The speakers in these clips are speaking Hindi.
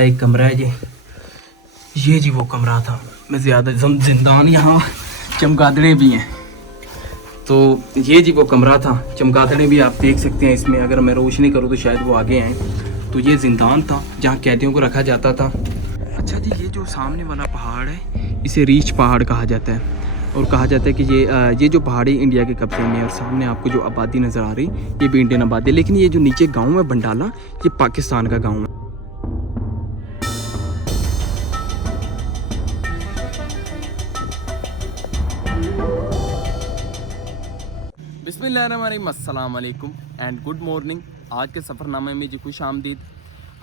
एक कमरा है ये जी वो कमरा था। मैं ज़्यादा जिंदान, यहाँ चमगादड़े भी हैं। तो ये जी वो कमरा था, चमगादड़े भी आप देख सकते हैं इसमें। अगर मैं रोशनी करूँ तो शायद वो आगे आएँ। तो ये जिंदान था जहाँ कैदियों को रखा जाता था। अच्छा जी, ये जो सामने वाला पहाड़ है इसे रीछ पहाड़ कहा जाता है। और कहा जाता है कि ये जो पहाड़ी इंडिया के कब्जे में है। और सामने आपको जो आबादी नज़र आ रही ये भी इंडियन आबादी है। लेकिन ये जो नीचे गाँव है बंडाला, ये पाकिस्तान का गाँव है। बिस्मिल्लाहिर्रहमानिर्रहीम एंड गुड मॉर्निंग। आज के सफ़रनामे में जी खुश आमदीद।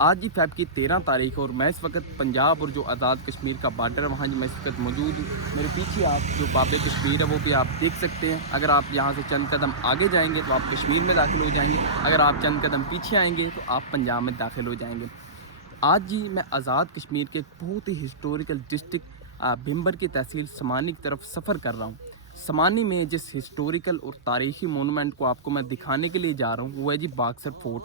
आज जी फ़ेब की 13 तारीख और मैं इस वक्त पंजाब और जो आज़ाद कश्मीर का बार्डर है वहाँ जी मैं इस वक्त मौजूद हूँ। मेरे पीछे आप जो बाबे कश्मीर है वो भी आप देख सकते हैं। अगर आप यहाँ से चंद कदम आगे जाएंगे तो आप कश्मीर में दाखिल हो जाएंगे, अगर आप चंद कदम पीछे आएंगे तो आप पंजाब में दाखिल हो जाएंगे। आज जी मैं आज़ाद कश्मीर के एक बहुत ही हिस्टोरिकल डिस्ट्रिक्ट भिम्बर की तहसील समानी की तरफ सफ़र कर रहा हूँ। समानी में जिस हिस्टोरिकल और तारीख़ी मोनूमेंट को आपको मैं दिखाने के लिए जा रहा हूँ वो है जी बाक्सर फोर्ट,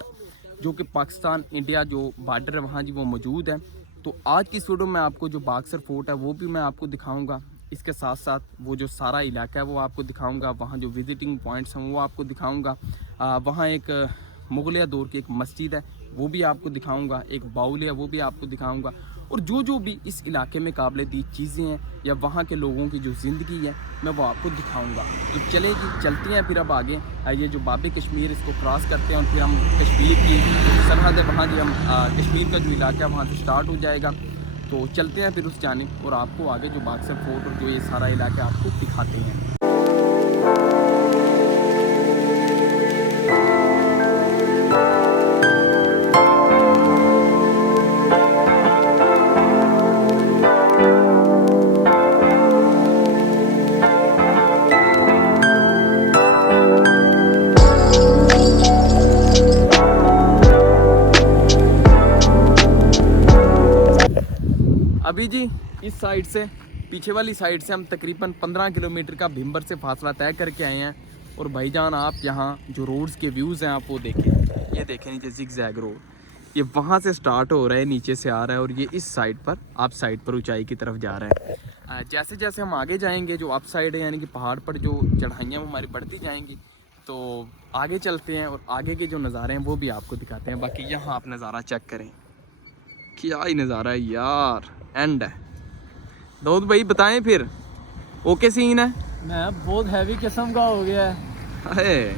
जो कि पाकिस्तान इंडिया जो बार्डर है वहाँ जी वो मौजूद है। तो आज की इस वीडियो में आपको जो बाक्सर फोर्ट है वो भी मैं आपको दिखाऊंगा। इसके साथ साथ वो जो सारा इलाका है वो आपको दिखाऊंगा। वहाँ जो विज़िटिंग पॉइंट्स हैं वो आपको दिखाऊंगा। वहाँ एक मुगलिया दौर की एक मस्जिद है वो भी आपको दिखाऊंगा, एक बाउल है वो भी आपको दिखाऊंगा। और जो भी इस इलाके में काबिल दी चीज़ें हैं या वहाँ के लोगों की जो ज़िंदगी है मैं वो आपको दिखाऊंगा। तो चलेगी चलते हैं फिर अब आगे। ये जो बाबे कश्मीर इसको क्रॉस करते हैं और फिर हम कश्मीर की जो सरहद है वहाँ जी हम कश्मीर का जो इलाका है वहाँ से स्टार्ट हो जाएगा। तो चलते हैं फिर उस जानिब और आपको आगे जो बाक्सर फोर्ट और जो ये सारा इलाका आपको दिखाते हैं। अभी जी इस साइड से पीछे वाली साइड से हम तकरीबन 15 किलोमीटर का भिम्बर से फासला तय करके आए हैं। और भाईजान आप यहाँ जो रोड्स के व्यूज़ हैं आप वो देखें, ये देखें नीचे जिगजैग रोड, ये वहाँ से स्टार्ट हो रहा है, नीचे से आ रहा है और ये इस साइड पर आप साइड पर ऊंचाई की तरफ जा रहा है। जैसे जैसे हम आगे जाएंगे जो अप साइड है यानी कि पहाड़ पर जो चढ़ाइयाँ वो हमारी बढ़ती जाएंगी। तो आगे चलते हैं और आगे के जो नज़ारे हैं वो भी आपको दिखाते हैं। बाकी यहाँ आप नज़ारा चेक करें, क्या ही नज़ारा है यार, एंड है। दाऊद भाई बताएं फिर, ओके सीन है? मैं बहुत हैवी किस्म का हो गया है। अरे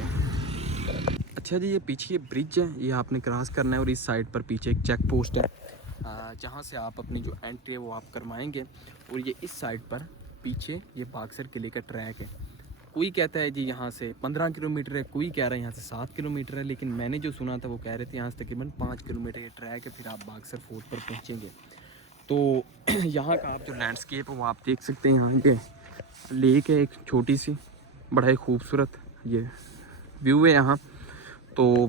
अच्छा जी, ये पीछे ये ब्रिज है, ये आपने क्रॉस करना है और इस साइड पर पीछे एक चेक पोस्ट है जहाँ से आप अपनी जो एंट्री है वो आप करवाएंगे। और ये इस साइड पर पीछे ये बाक्सर किले का ट्रैक है। कोई कहता है जी यहाँ से 15 किलोमीटर है, कोई कह रहा है यहाँ से 7 किलोमीटर है, लेकिन मैंने जो सुना था वो कह रहे थे यहाँ से तकरीबन 5 किलोमीटर ये ट्रैक है, फिर आप बाक्सर फोर्ट पर पहुँचेंगे। तो यहाँ का आप जो लैंडस्केप है वो आप देख सकते हैं। यहाँ के लेक है एक छोटी सी, बड़ा ही खूबसूरत ये व्यू है यहाँ। तो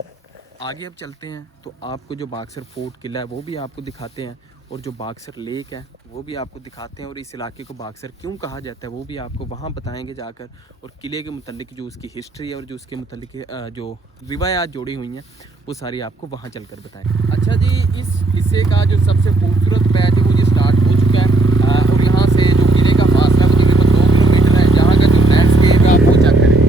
आगे अब चलते हैं तो आपको जो बाक्सर फोर्ट किला है वो भी आपको दिखाते हैं और जो बाक्सर लेक है वो भी आपको दिखाते हैं। और इस इलाके को बाक्सर क्यों कहा जाता है वो भी आपको वहाँ बताएंगे जाकर। और किले के मुतल्लिक जो उसकी हिस्ट्री है और जो उसके मुतल्लिक जो रिवायात जोड़ी हुई हैं वो सारी आपको वहाँ चलकर बताएं। अच्छा जी, इस हिस्से का जो सबसे खूबसूरत पैच है वो ये स्टार्ट हो चुका है और यहाँ से जो किले का फासला वो तकरीबन 2 किलोमीटर है। जहाँ का जो लैंडस्केप है आप वो चेक करें।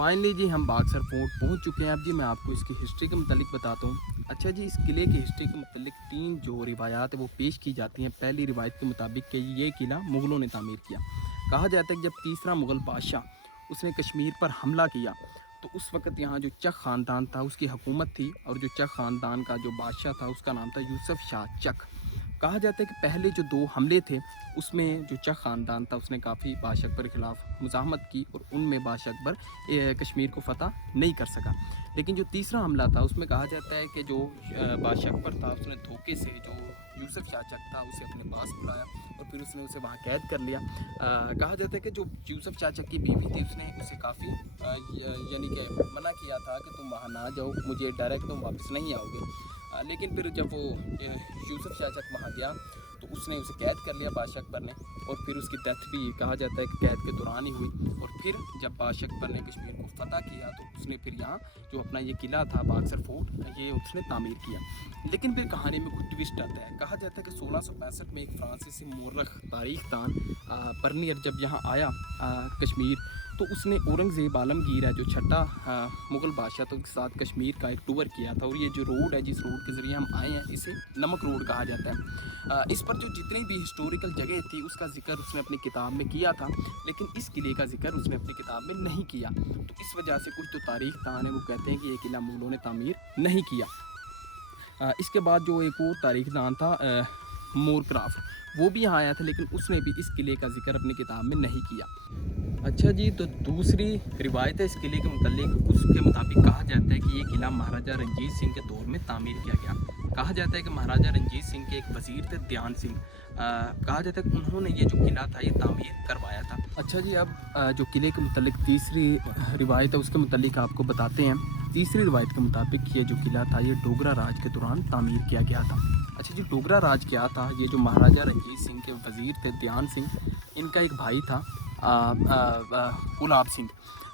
फाइनली जी हम बाक्सर फोर्ट पहुंच चुके हैं। अब जी मैं आपको इसकी हिस्ट्री के मुतालिक बताता हूँ। अच्छा जी, इस किले की हिस्ट्री के मुतालिक 3 जो रिवायात है वो पेश की जाती हैं। पहली रिवायत के मुताबिक कि ये किला मुग़लों ने तामीर किया। कहा जाता है कि जब तीसरा मुग़ल बादशाह उसने कश्मीर पर हमला किया तो उस वक्त यहाँ जो चक ख़ानदान था उसकी हुकूमत थी और जो चक ख़ानदान का जो बादशाह था उसका नाम था यूसुफ शाह चक। कहा जाता है कि पहले जो 2 हमले थे उसमें जो चक ख़ानदान था उसने काफ़ी बादशाह अकबर के ख़िलाफ़ मुज़ाहमत की और उनमें बादशाह अकबर कश्मीर को फ़तह नहीं कर सका। लेकिन जो तीसरा हमला था उसमें कहा जाता है कि जो बादशाह अकबर था उसने धोखे से जो यूसुफ शाह चक था उसे अपने पास बुलाया और फिर उसने उसे वहाँ कैद कर लिया। कहा जाता है कि जो यूसुफ शाह चक की बीवी थी उसने उसे काफ़ी यानी कि मना किया था कि तुम वहाँ ना जाओ, मुझे डायरेक्ट तुम वापस नहीं आओगे। लेकिन फिर जब वो यूसुफ शाह चक वहाँ गया तो उसने उसे कैद कर लिया बादशाह अकबर ने, और फिर उसकी डेथ भी कहा जाता है कि कैद के दौरान ही हुई। और फिर जब बादशाह अकबर ने कश्मीर को फ़तह किया तो उसने फिर यहाँ जो अपना ये किला था बाक्सर फोर्ट ये उसने तामीर किया। लेकिन फिर कहानी में कुछ ट्विस्ट आता है। कहा जाता है कि 1665 में एक फ्रांसीसी मोरख तारीख दान बर्नियर जब यहाँ आया कश्मीर, तो उसने औरंगज़ेब आलमगीर है जो छठा मुग़ल बादशाह था उसके साथ कश्मीर का एक टूर किया था। और ये जो रोड है जिस रोड के ज़रिए हम आए हैं इसे नमक रोड कहा जाता है। इस पर जो जितनी भी हिस्टोरिकल जगह थी उसका जिक्र उसने अपनी किताब में किया था, लेकिन इस किले का जिक्र उसने अपनी किताब में नहीं किया। तो इस वजह से कुछ जो तारीख दान है वो कहते हैं कि ये किला मुग़लों ने तामीर नहीं किया। इसके बाद जो एक और तारीख दान था मोरक्राफ्ट, वो भी यहाँ आया था लेकिन उसने भी इस किले का जिक्र अपनी किताब में नहीं किया। अच्छा जी, तो दूसरी रिवायत है इस किले के मुतालिक, उसके मुताबिक कहा जाता है कि ये किला महाराजा रंजीत सिंह के दौर में तामीर किया गया। कहा जाता है कि महाराजा रंजीत सिंह के एक वज़ीर थे ध्यान सिंह, कहा जाता है कि उन्होंने ये जो किला था ये तामीर करवाया था। अच्छा जी, अब जो किले के मुतालिक तीसरी रिवायत है उसके मुतालिक आपको बताते हैं। तीसरी रिवायत के मुताबिक ये जो किला था ये डोगरा राज के दौरान तामीर किया गया था। अच्छा जी, डोगरा राज क्या था? ये जो महाराजा रंजीत सिंह के वज़ीर थे ध्यान सिंह, इनका एक भाई था गुलाब सिंह।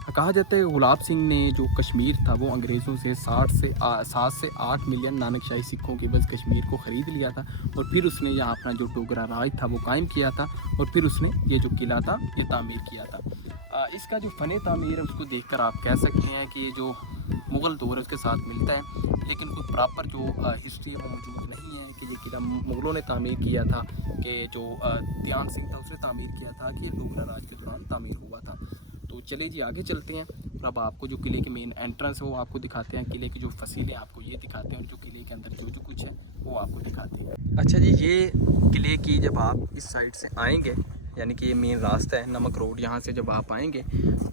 कहा जाता है गुलाब सिंह ने जो कश्मीर था वो अंग्रेज़ों से 7 से 8 मिलियन नानकशाही सिखों के बस कश्मीर को ख़रीद लिया था, और फिर उसने यहाँ अपना जो डोगरा राज था वो कायम किया था, और फिर उसने ये जो किला था ये तामीर किया था। इसका जो फ़न तामीर है उसको देखकर आप कह सकते हैं कि ये जो मुग़ल दौर है उसके साथ मिलता है, लेकिन कोई प्रॉपर जो हिस्ट्री है वो मौजूद नहीं है कि ये किला मुग़लों ने तामीर किया था, कि जो ध्यान सिंह था उसने तामीर किया था, कि डोगरा राज के दौरान तामीर हुआ था। तो चलिए जी आगे चलते हैं और अब आपको जो किले के मेन एंट्रेंस है वो आपको दिखाते हैं, किले की जो फसीलें आपको ये दिखाते हैं और जो किले के अंदर जो जो कुछ है वो आपको दिखाते हैं। अच्छा जी, ये किले की जब आप इस साइड से आएंगे, यानी कि ये मेन रास्ता है नमक रोड, यहाँ से जब आप आएंगे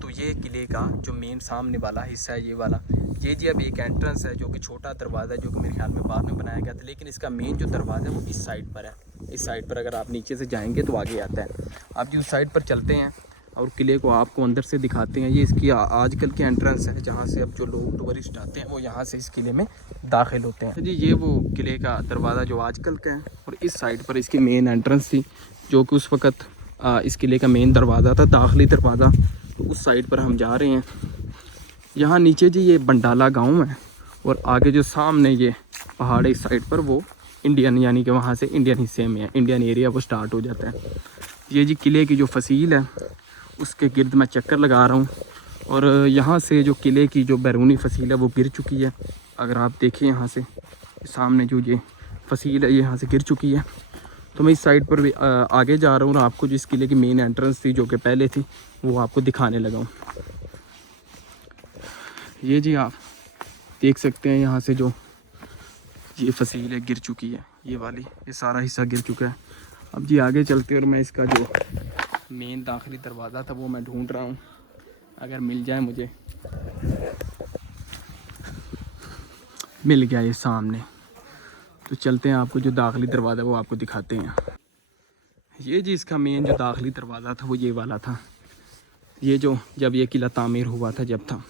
तो ये किले का जो मेन सामने वाला हिस्सा है ये वाला, ये जी अब एक एंट्रेंस है जो कि छोटा दरवाज़ा है जो कि मेरे ख्याल में बाद में बनाया गया था, लेकिन इसका मेन जो दरवाज़ा है वो इस साइड पर है। इस साइड पर अगर आप नीचे से जाएंगे तो आगे आता है। आप जी उस साइड पर चलते हैं और किले को आपको अंदर से दिखाते हैं। ये इसकी आजकल की एंट्रेंस है जहाँ से अब जो लोग टूरिस्ट आते हैं वो यहाँ से इस किले में दाखिल होते हैं। जी ये वो किले का दरवाज़ा जो आजकल का है, और इस साइड पर इसकी मेन एंट्रेंस थी जो कि उस वक़्त इस किले का मेन दरवाज़ा था, दाखिली दरवाज़ा। तो उस साइड पर हम जा रहे हैं। यहाँ नीचे जी ये बंडाला गाँव है, और आगे जो सामने ये पहाड़ है इस साइड पर वो इंडियन, यानी कि वहाँ से इंडियन हिस्से में है, इंडियन एरिया वो स्टार्ट हो जाता है। ये जी किले की जो फसील है उसके गिर्द मैं चक्कर लगा रहा हूँ, और यहाँ से जो किले की जो बैरूनी फसील है वो गिर चुकी है। अगर आप देखें यहाँ से सामने जो ये फसील है ये यहाँ से गिर चुकी है। तो मैं इस साइड पर भी आगे जा रहा हूँ और आपको जिस किले की मेन एंट्रेंस थी जो कि पहले थी वो आपको दिखाने लगा हूँ। ये जी आप देख सकते हैं यहाँ से जो ये फसील है गिर चुकी है, ये वाली, ये सारा हिस्सा गिर चुका है। अब जी आगे चलते और मैं इसका जो मेन दाखिली दरवाज़ा था वो मैं ढूंढ रहा हूँ, अगर मिल जाए मुझे। मिल गया ये सामने। तो चलते हैं, आपको जो दाखिली दरवाज़ा वो आपको दिखाते हैं। ये जी इसका मेन जो दाखिली दरवाज़ा था वो ये वाला था। ये जो जब ये किला तामीर हुआ था जब था,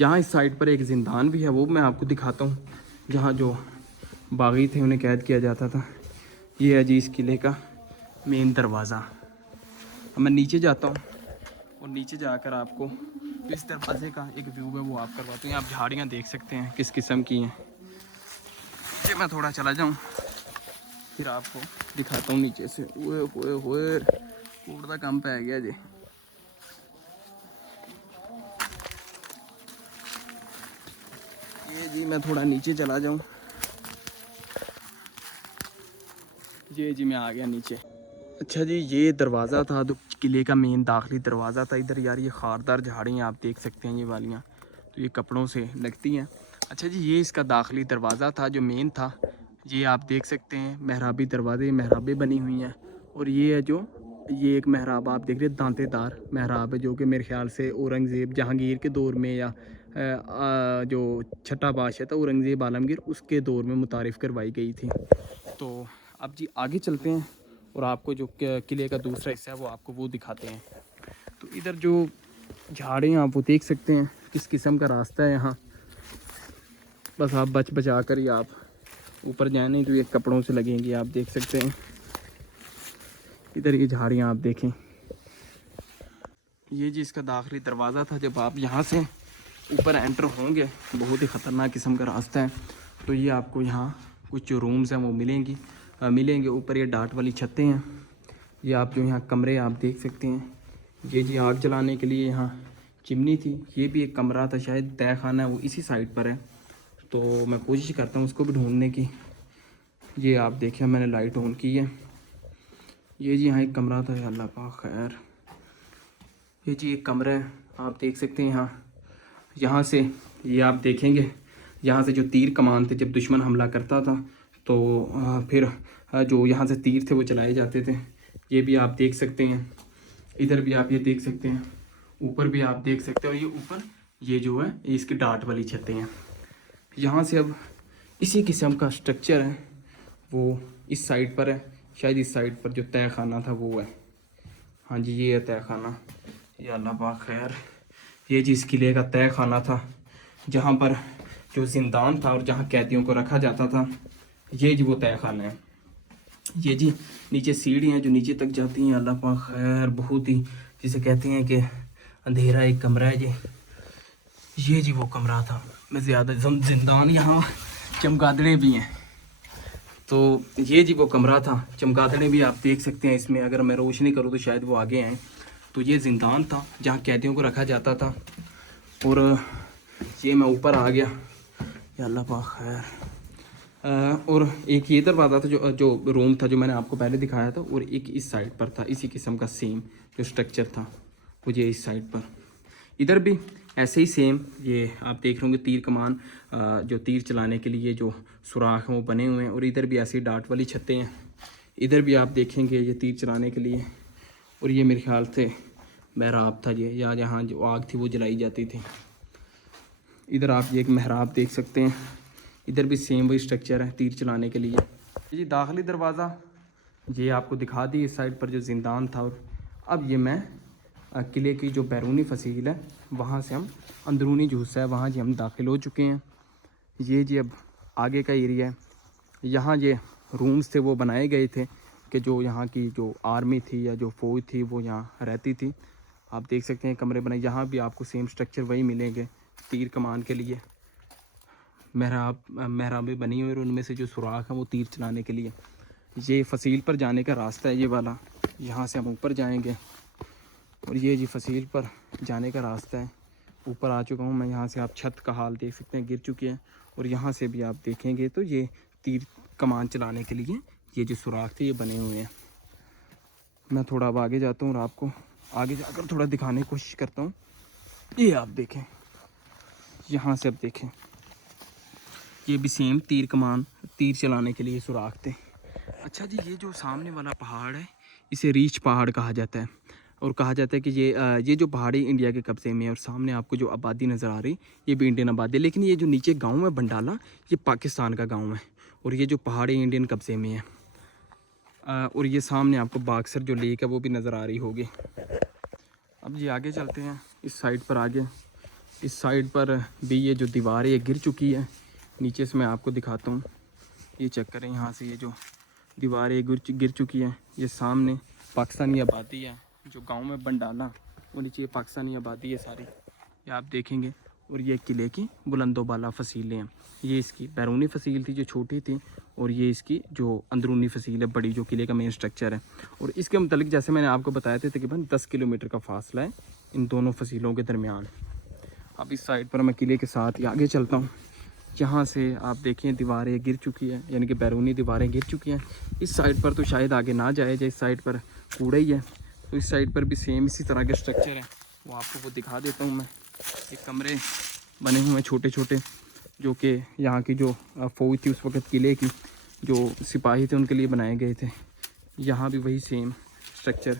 यहाँ इस साइड पर एक ज़िंदान भी है वो मैं आपको दिखाता हूँ, जहाँ जो बागी थे उन्हें कैद किया जाता था। ये है जी इस किले का मेन दरवाज़ा। अब मैं नीचे जाता हूँ और नीचे जाकर आपको इस दरवाज़े का एक व्यू है वो आप करवाते हैं। आप झाड़ियाँ देख सकते हैं किस किस्म की हैं। नीचे मैं थोड़ा चला जाऊँ फिर आपको दिखाता हूँ नीचे से। ओए कूड़ा कम पै गया जी। ये जी मैं थोड़ा नीचे चला जाऊँ। ये जी मैं आ गया नीचे। अच्छा जी, ये दरवाज़ा था तो किले का मेन दाखिली दरवाज़ा था। इधर यार ये खारदार झाड़ियाँ आप देख सकते हैं, ये वालियाँ तो ये कपड़ों से लगती हैं। अच्छा जी, ये इसका दाखिली दरवाज़ा था जो मेन था। ये आप देख सकते हैं महराबी दरवाजे, महराबें बनी हुई हैं। और ये है जो ये एक महराब आप देख रहे हैं, दांतेदार महराब है, जो कि मेरे ख्याल से औरंगज़ेब जहांगीर के दौर में या जो छठा बादशाह था औरंगज़ेब आलमगीर, उसके दौर में मुतारिफ़ करवाई गई थी। तो अब जी आगे चलते हैं और आपको जो किले का दूसरा हिस्सा है वो आपको वो दिखाते हैं। तो इधर जो झाड़ें हैं आप वो देख सकते हैं किस किस्म का रास्ता है यहाँ। बस आप बचा कर ही आप ऊपर जाए, नहीं तो ये कपड़ों से लगेंगी। आप देख सकते हैं इधर ये झाड़ियाँ आप देखें। ये जी इसका दाखिली दरवाज़ा था। जब आप यहाँ से ऊपर एंटर होंगे, बहुत ही ख़तरनाक किस्म का रास्ता है। तो ये आपको यहाँ कुछ जो रूम्स हैं वो मिलेंगे। ऊपर ये डाट वाली छतें हैं। ये आप जो यहाँ कमरे आप देख सकते हैं। ये जी आग जलाने के लिए यहाँ चिमनी थी। ये भी एक कमरा था, शायद तय खाना है वो इसी साइड पर है। तो मैं कोशिश करता हूँ उसको भी ढूंढने की। ये आप देखें मैंने लाइट ऑन की है। ये जी यहाँ एक कमरा था, अल्लाह पाक खैर। ये जी एक कमरा है, आप देख सकते हैं यहाँ से ये आप देखेंगे, यहाँ से जो तीर कमान थे जब दुश्मन हमला करता था तो फिर जो यहाँ से तीर थे वो चलाए जाते थे। ये भी आप देख सकते हैं। इधर भी आप ये देख सकते हैं, ऊपर भी आप देख सकते हो। ये ऊपर ये जो है ये इसकी डाट वाली छतें हैं। यहाँ से अब इसी किस्म का स्ट्रक्चर है वो इस साइड पर है। शायद इस साइड पर जो तय खाना था वो है। हाँ जी ये है तय खाना। ये अल्लाह पाक खैर। ये जी इस किले का तय खाना था, जहाँ पर जो जिंदान था और जहाँ कैदियों को रखा जाता था। ये जी वो तय खाना है। ये जी नीचे सीढ़ियाँ जो नीचे तक जाती हैं। अल्लाह पाक खैर, बहुत ही जिसे कहते हैं कि अंधेरा एक कमरा है जी। ये जी वो कमरा था। मैं ज़्यादा जिंदान, यहाँ चमगादड़ें भी हैं। तो ये जी वो कमरा था। चमगादड़ें भी आप देख सकते हैं इसमें। अगर मैं रोशनी करूँ तो शायद वो आगे आएँ। तो ये जिंदान था जहाँ कैदियों को रखा जाता था। और ये मैं ऊपर आ गया। या अल्लाह पाक खैर। और एक ये दरवाज़ा था जो रूम था जो मैंने आपको पहले दिखाया था। और एक इस साइड पर था, इसी किस्म का सेम जो स्ट्रक्चर था वो ये इस साइड पर। इधर भी ऐसे ही सेम ये आप देख रहे होंगे तीर कमान, जो तीर चलाने के लिए जो सुराख हैं वो बने हुए हैं। और इधर भी ऐसी डाट वाली छतें हैं। इधर भी आप देखेंगे ये तीर चलाने के लिए। और ये मेरे ख्याल से महराब था ये, या जहाँ जो आग थी वो जलाई जाती थी। इधर आप ये एक महराब देख सकते हैं। इधर भी सेम वही स्ट्रक्चर है तीर चलाने के लिए। ये दाखिली दरवाज़ा ये आपको दिखा दी, इस साइड पर जो जिंदान था। और अब ये मैं किले की जो बैरूनी फसील है वहाँ से हम अंदरूनी जो हिस्सा है वहाँ जी हम दाखिल हो चुके हैं। ये जी अब आगे का एरिया है। यहाँ ये रूम्स थे वो बनाए गए थे कि जो यहाँ की जो आर्मी थी या जो फ़ौज थी वो यहाँ रहती थी। आप देख सकते हैं कमरे बनाए। यहाँ भी आपको सेम स्ट्रक्चर वही मिलेंगे तीर कमान के लिए। महराबें बनी हुई और उनमें से जो सुराख है वो तीर चलाने के लिए। ये फसील पर जाने का रास्ता है ये वाला। यहाँ से हम ऊपर जाएंगे। और ये जी फसील पर जाने का रास्ता है। ऊपर आ चुका हूँ मैं। यहाँ से आप छत का हाल देख सकते हैं, गिर चुकी है। और यहाँ से भी आप देखेंगे तो ये तीर कमान चलाने के लिए ये जो सुराख थे ये बने हुए हैं। मैं थोड़ा अब आगे जाता हूँ और आपको आगे जाकर थोड़ा दिखाने की कोशिश करता हूँ। ये आप देखें, यहाँ से अब देखें ये भी सेम तीर कमान तीर चलाने के लिए सुराख थे। अच्छा जी, ये जो सामने वाला पहाड़ है इसे रीछ पहाड़ कहा जाता है। और कहा जाता है कि ये जो पहाड़ी इंडिया के कब्ज़े में है। और सामने आपको जो आबादी नज़र आ रही ये भी इंडियन आबादी है। लेकिन ये जो नीचे गांव है बंडाला, ये पाकिस्तान का गांव है। और ये जो पहाड़ी इंडियन कब्ज़े में है। और ये सामने आपको बाक्सर जो लेक है वो भी नज़र आ रही होगी। अब ये आगे चलते हैं इस साइड पर। आगे इस साइड पर भी ये जो दीवार है ये गिर चुकी है। नीचे से मैं आपको दिखाता हूँ, ये चेक करें। यहाँ से ये जो दीवार है गिर चुकी है। ये सामने पाकिस्तानी आबादी है जो गांव में बंडाला, वो नीचे पाकिस्तानी आबादी है सारी, ये आप देखेंगे। और ये किले की बुलंदोबाला फसीलें हैं। ये इसकी बैरूनी फसील थी जो छोटी थी। और ये इसकी जो अंदरूनी फसील है बड़ी, जो किले का मेन स्ट्रक्चर है। और इसके मतलब जैसे मैंने आपको बताया था तकरीबन 10 किलोमीटर का फासला है इन दोनों फसीलों के दरमियान। अब इस साइड पर मैं किले के साथ ही आगे चलता हूँ। यहाँ से आप देखें दीवारें गिर चुकी हैं, यानी कि बैरूनी दीवारें गिर चुकी हैं। इस साइड पर तो शायद आगे ना जाए जाए, इस साइड पर कूड़ा ही है। तो इस साइड पर भी सेम इसी तरह के स्ट्रक्चर है, वो आपको वो दिखा देता हूँ मैं। एक कमरे बने हुए हैं छोटे छोटे, जो कि यहाँ की जो फ़ौज थी उस वक्त किले की, जो सिपाही थे उनके लिए बनाए गए थे। यहाँ भी वही सेम स्ट्रक्चर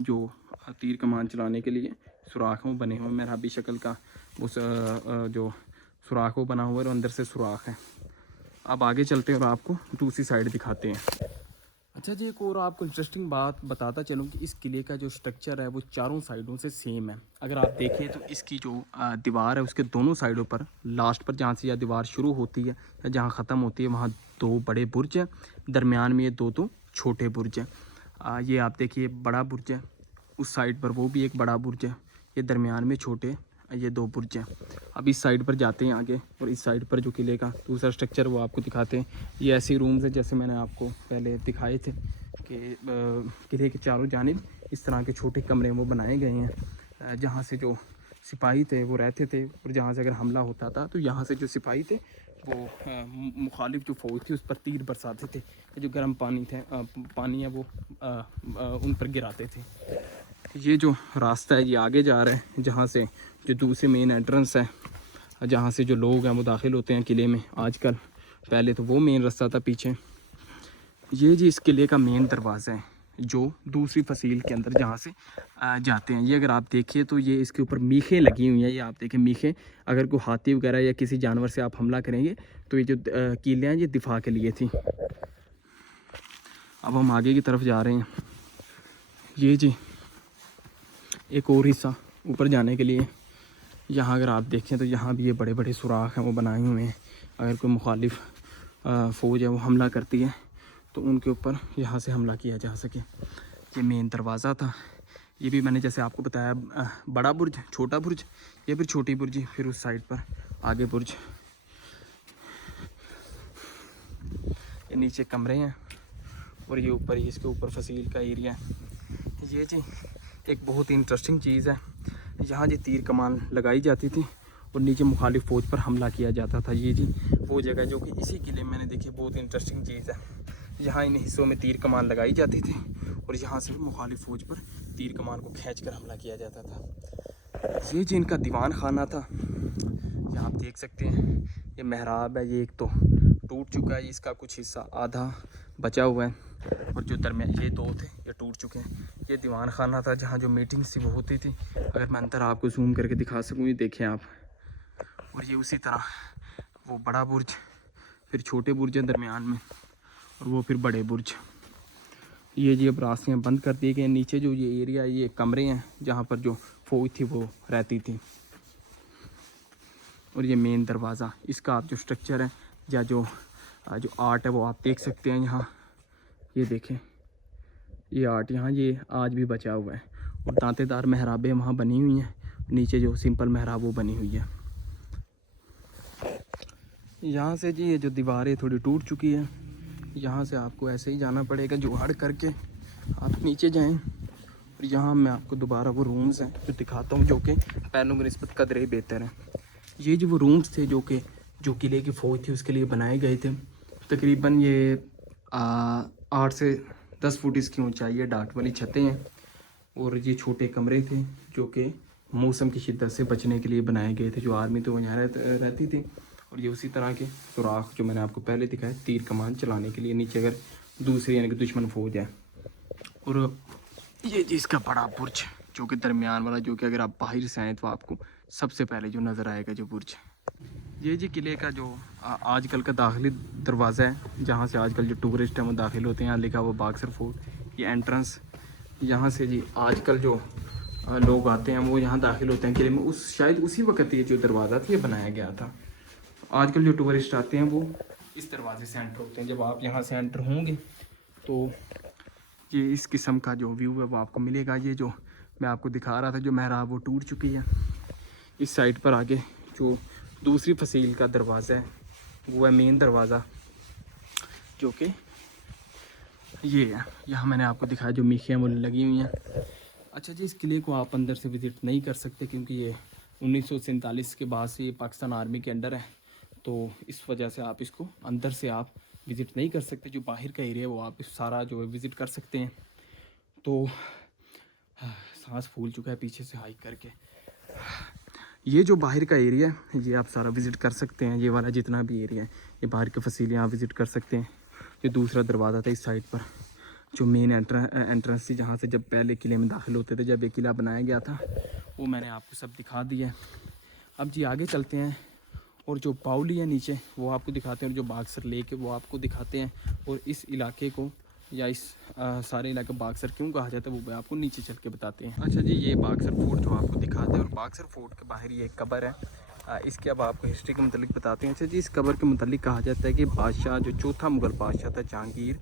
जो तीर कमान चलाने के लिए सुराख में बने हुए, मेहराबी शक्ल का उस जो सुराख वो बना हुआ है और अंदर से सुराख है। अब आगे चलते हैं और आपको दूसरी साइड दिखाते हैं। अच्छा जी, एक और आपको इंटरेस्टिंग बात बताता चलूँ कि इस किले का जो स्ट्रक्चर है वो चारों साइडों से सेम है। अगर आप देखें तो इसकी जो दीवार है उसके दोनों साइडों पर, लास्ट पर जहाँ से यह दीवार शुरू होती है या जहाँ ख़त्म होती है वहाँ 2 बड़े बुर्ज हैं, दरमियान में ये 2 छोटे बुर्ज हैं। ये आप देखिए बड़ा बुर्ज है, उस साइड पर वो भी एक बड़ा बुर्ज है, ये दरमियान में छोटे ये 2 बुर्ज हैं। अब इस साइड पर जाते हैं आगे और इस साइड पर जो किले का दूसरा स्ट्रक्चर वो आपको दिखाते हैं। ये ऐसे रूम्स है जैसे मैंने आपको पहले दिखाए थे कि किले के चारों जानिब इस तरह के छोटे कमरे वो बनाए गए हैं, जहाँ से जो सिपाही थे वो रहते थे और जहाँ से अगर हमला होता था तो यहाँ से जो सिपाही थे वो मुखालिफ जो फ़ौज थी उस पर तीर बरसाते थे, जो गर्म पानी है वो उन पर गिराते थे। ये जो रास्ता है ये आगे जा रहा है, जहाँ से जो दूसरे मेन एंट्रेंस है, जहाँ से जो लोग हैं वो दाखिल होते हैं किले में आजकल। पहले तो वो मेन रास्ता था पीछे। ये जी इस किले का मेन दरवाज़ा है जो दूसरी फसील के अंदर जहाँ से जाते हैं। ये अगर आप देखिए तो ये इसके ऊपर मीखें लगी हुई हैं, ये आप देखें मीखें। अगर कोई हाथी वगैरह या किसी जानवर से आप हमला करेंगे तो ये जो कीलें हैं ये दिफा के लिए थी। अब हम आगे की तरफ जा रहे हैं। ये जी एक और हिस्सा ऊपर जाने के लिए, यहाँ अगर आप देखें तो यहाँ भी ये बड़े बड़े सुराख हैं वो बनाए हुए हैं। अगर कोई मुखालिफ फ़ौज है वो हमला करती है तो उनके ऊपर यहाँ से हमला किया जा सके। ये मेन दरवाज़ा था। ये भी मैंने जैसे आपको बताया बड़ा बुर्ज, छोटा बुर्ज, ये फिर छोटी बुर्ज, फिर उस साइड पर आगे बुर्ज। ये नीचे कमरे हैं और ये ऊपर इसके ऊपर फसील का एरिया है। ये जी एक बहुत ही इंटरेस्टिंग चीज़ है, यहाँ जी तीर कमान लगाई जाती थी और नीचे मुखालिफ फ़ौज पर हमला किया जाता था। ये जी वो जगह जो कि इसी किले में मैंने देखी, बहुत इंटरेस्टिंग चीज़ है। यहाँ इन हिस्सों में तीर कमान लगाई जाती थी और यहाँ से मुखालिफ फ़ौज पर तीर कमान को खींचकर हमला किया जाता था। ये जी इनका दीवान खाना था, यहाँ आप देख सकते हैं। ये मेहराब है, ये एक तो टूट चुका है, इसका कुछ हिस्सा आधा बचा हुआ है और जो दरमियान ये 2 थे ये टूट चुके हैं। ये दीवान खाना था जहाँ जो मीटिंग्स थी वो होती थी। अगर मैं अंदर आपको जूम करके दिखा सकूँ, ये देखें आप। और ये उसी तरह वो बड़ा बुर्ज, फिर छोटे बुर्ज हैं दरमियान में और वो फिर बड़े बुर्ज। ये जी अब रास्ते बंद कर दिए गए। नीचे जो ये एरिया, ये कमरे हैं जहाँ पर जो फ़ौज थी वो रहती थी। और ये मेन दरवाज़ा, इसका आप जो स्ट्रक्चर है या जो आर्ट है वो आप देख सकते हैं यहाँ। ये देखें ये आर्ट यहाँ ये आज भी बचा हुआ है और दांतेदार मेहराबें वहाँ बनी हुई हैं। नीचे जो सिंपल मेहराब वो बनी हुई है। यहाँ से जी ये जो दीवारें थोड़ी टूट चुकी है, यहाँ से आपको ऐसे ही जाना पड़ेगा जुगाड़ करके आप नीचे जाएं। और यहाँ मैं आपको दोबारा वो रूम्स हैं जो दिखाता हूँ, जो कि पहलों की निस्बत कदरे बेहतर हैं। ये जो वो रूम्स थे जो किले की फ़ौज थी उसके लिए बनाए गए थे। तकरीबन ये 8 से 10 फुट इसकी ऊंचाई है, डाट वाली छतें हैं और ये छोटे कमरे थे जो कि मौसम की शिद्दत से बचने के लिए बनाए गए थे। जो आर्मी तो यहाँ रहती थी। और ये उसी तरह के सुराख जो मैंने आपको पहले दिखाया, तीर कमान चलाने के लिए नीचे अगर दूसरी यानी कि दुश्मन फ़ौज है। और ये जी इसका बड़ा बुर्ज जो कि दरमियान वाला, जो कि अगर आप बाहर से आएँ तो आपको सबसे पहले जो नज़र आएगा जो बुर्ज। ये जी किले का जो आजकल का दाखिली दरवाज़ा है, जहाँ से आजकल जो टूरिस्ट हैं वो दाखिल होते हैं। यहाँ लिखा हुआ बागसर फोर्ट। ये एंट्रेंस यहाँ से जी आजकल जो लोग आते हैं वो यहाँ दाखिल होते हैं किले में। शायद उसी वक्त ये जो दरवाज़ा था ये बनाया गया था। आजकल जो टूरिस्ट आते हैं वो इस दरवाजे से एंटर होते हैं। जब आप यहाँ से एंटर होंगे तो ये इस किस्म का जो व्यू है वो आपको मिलेगा। ये जो मैं आपको दिखा रहा था जो मेहराब वो टूट चुकी है। इस साइड पर आगे जो दूसरी फसील का दरवाज़ा है वो है मेन दरवाज़ा, जो कि ये है। यहाँ मैंने आपको दिखाया जो मीखियाँ वो लगी हुई हैं। अच्छा जी, इस किले को आप अंदर से विज़िट नहीं कर सकते क्योंकि ये 1947 के बाद से ये पाकिस्तान आर्मी के अंडर है, तो इस वजह से आप इसको अंदर से आप विज़िट नहीं कर सकते। जो बाहर का एरिया है वो आप सारा जो है विज़िट कर सकते हैं। तो सांस फूल चुका है पीछे से हाइक करके। ये जो बाहर का एरिया है ये आप सारा विज़िट कर सकते हैं। ये वाला जितना भी एरिया है ये बाहर के फसीलें आप विज़िट कर सकते हैं। ये दूसरा दरवाज़ा था इस साइड पर, जो मेन एंट्रेंस थी, जहाँ से जब पहले किले में दाखिल होते थे, जब ये किला बनाया गया था, वो मैंने आपको सब दिखा दिया है। अब जी आगे चलते हैं और जो बाउली है नीचे वो आपको दिखाते हैं, और जो बागसर लेक है वो आपको दिखाते हैं, और इस इलाके को या इस सारे इलाके बागसर क्यों कहा जाता है वो मैं आपको नीचे चल के बताते हैं। अच्छा जी, ये बागसर फोर्ट जो आपको दिखाते हैं, और बागसर फोर्ट के बाहर ये एक कब्र है। इसके अब आपको हिस्ट्री के मतलब बताते हैं। अच्छा जी, इस कब्र के मतलब कहा जाता है कि बादशाह जो चौथा मुग़ल बादशाह था जहांगीर,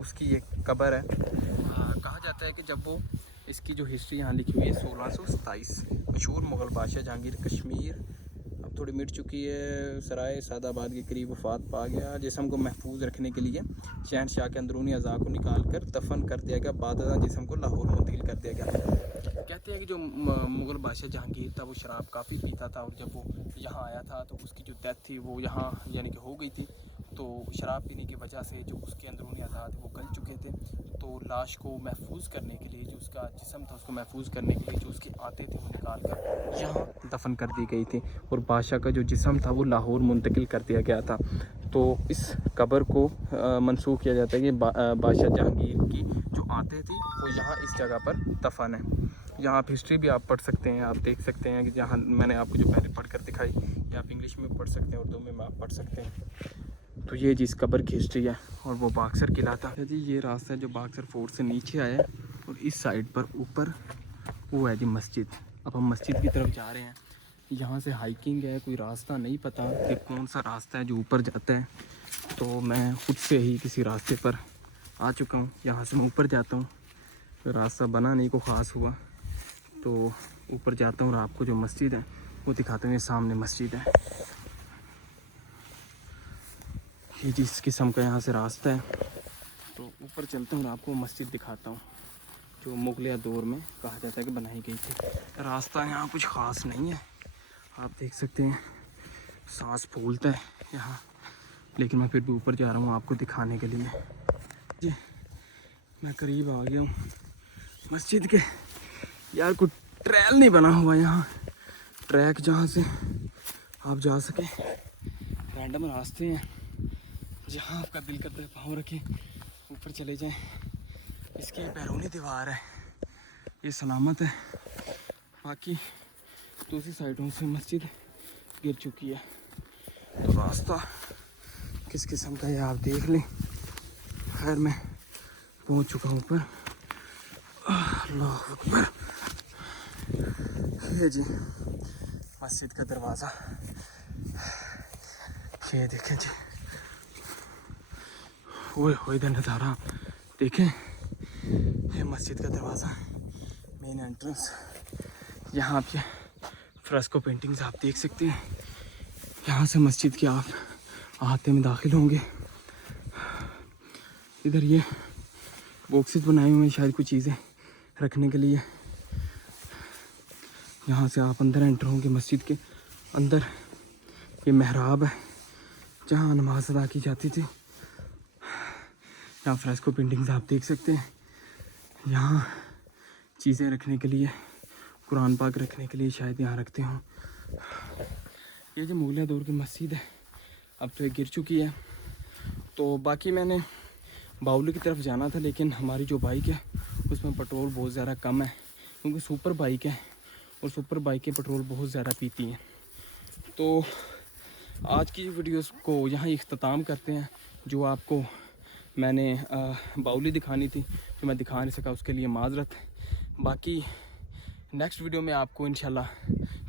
उसकी ये कब्र है। कहा जाता है कि जब वो, इसकी जो हिस्ट्री यहाँ लिखी हुई है 1627, मशहूर मुग़ल बादशाह जहांगीर कश्मीर अब थोड़ी मिट चुकी है, सराय सादाबाद के करीब वफात पा गया। जिस्म को महफूज रखने के लिए शहनशाह के अंदरूनी अज़ा को निकाल कर दफन कर दिया गया, बाद जिस्म को लाहौर मुंतकिल कर दिया गया। कहते हैं कि जो मुग़ल बादशाह जहांगीर था वो शराब काफ़ी पीता था, और जब वो यहाँ आया था तो उसकी जो डेथ थी वो यहाँ यानी कि हो गई थी। तो शराब पीने की वजह से जो उसके अंदरूनी अज़ा थे वो गल चुके थे, तो लाश को महफूज करने के लिए, जो उसका जिस्म था उसको महफूज करने के लिए जो उसके आते थे वो निकाल कर यहाँ दफन कर दी गई थी, और बादशाह का जो जिस्म था वो लाहौर मुंतकिल कर दिया गया था। तो इस कब्र को मंसूख किया जाता है कि बादशाह जहांगीर की जो आते थी वो यहाँ इस जगह पर दफन है। यहाँ आप हिस्ट्री भी आप पढ़ सकते हैं, आप देख सकते हैं कि जहाँ मैंने आपको जो पहले पढ़ कर दिखाई, या आप इंग्लिश में पढ़ सकते हैं, उर्दू में आप पढ़ सकते हैं। तो ये जिस कब्र की हिस्ट्री है, और वो बागसर किला था जी। ये रास्ता है जो बागसर फोर्ट से नीचे आया है, और इस साइड पर ऊपर वो है जी मस्जिद। अब हम मस्जिद की तरफ जा रहे हैं। यहाँ से हाइकिंग है, कोई रास्ता नहीं पता कि कौन सा रास्ता है जो ऊपर जाता है, तो मैं खुद से ही किसी रास्ते पर आ चुका हूँ। यहाँ से मैं ऊपर जाता हूँ, तो रास्ता बना नहीं को ख़ास हुआ, तो ऊपर जाता हूँ और आपको जो मस्जिद है वो दिखाते हैं। सामने मस्जिद है, ये जिस किस्म का यहाँ से रास्ता है, तो ऊपर चलता हूँ और आपको मस्जिद दिखाता हूँ जो मुगलिया दौर में कहा जाता है कि बनाई गई थी। रास्ता यहाँ कुछ ख़ास नहीं है, आप देख सकते हैं, सांस फूलता है यहाँ, लेकिन मैं फिर भी ऊपर जा रहा हूँ आपको दिखाने के लिए। जी मैं करीब आ गया हूँ मस्जिद के। यार कुछ ट्रेल नहीं बना हुआ यहाँ, ट्रैक जहाँ से आप जा सके, रैंडम रास्ते हैं जहाँ आपका दिल करता है पाँव रखें ऊपर चले जाएं। इसकी बैरूनी दीवार है, ये सलामत है, बाकी दूसरी साइडों से मस्जिद गिर चुकी है। तो रास्ता किस किस्म का है आप देख लें। खैर मैं पहुँच चुका हूँ ऊपर। अल्लाह अकबर, ये जी मस्जिद का दरवाज़ा, ये देखें जी, वो इधर नज़ारा देखें, ये मस्जिद का दरवाज़ा, मेन एंट्रेंस। यहाँ आप ये फ्रेस्को पेंटिंग्स आप देख सकते हैं। यहाँ से मस्जिद के आप आते में दाखिल होंगे। इधर ये बॉक्सेस बनाए हुए हैं शायद कुछ चीज़ें रखने के लिए। यहाँ से आप अंदर एंटर होंगे मस्जिद के अंदर। ये महराब है जहाँ नमाज अदा की जाती थी। यहाँ फ्रेस्को पेंटिंग्स आप देख सकते हैं। यहाँ चीज़ें रखने के लिए, कुरान पाक रखने के लिए शायद यहाँ रखते हों। ये जो मुगलिया दौर की मस्जिद है, अब तो ये गिर चुकी है। तो बाकी मैंने बाउली की तरफ जाना था, लेकिन हमारी जो बाइक है उसमें पेट्रोल बहुत ज़्यादा कम है, क्योंकि सुपर बाइक है और सुपर बाइकें पेट्रोल बहुत ज़्यादा पीती हैं। तो आज की वीडियोस को यहाँ इख्तिताम करते हैं। जो आपको मैंने बाउली दिखानी थी, जो मैं दिखा नहीं सका, उसके लिए माजरत। बाकी नेक्स्ट वीडियो में आपको इंशाल्लाह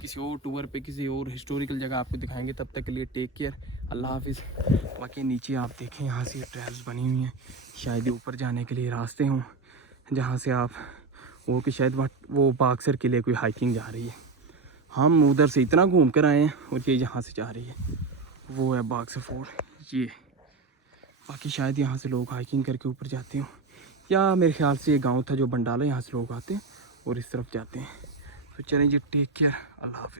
किसी और टूर पे, किसी और हिस्टोरिकल जगह आपको दिखाएंगे। तब तक के लिए टेक केयर, अल्लाह हाफिज़। बाकी नीचे आप देखें, यहाँ से ट्रेल्स बनी हुई हैं, शायद ऊपर जाने के लिए रास्ते हों, जहाँ से आप वो कि शायद वो बागसर के लिए कोई हाइकिंग जा रही है। हम उधर से इतना घूम कर आए हैं, और ये यहाँ से जा रही है, वो है बागसर फोर्ट ये। बाकी शायद यहाँ से लोग हाइकिंग करके ऊपर जाते हों, या मेरे ख्याल से ये गांव था जो बंडाला, यहाँ से लोग आते हैं और इस तरफ जाते हैं। तो चलें जी, टेक केयर, अल्लाह हाफिज़।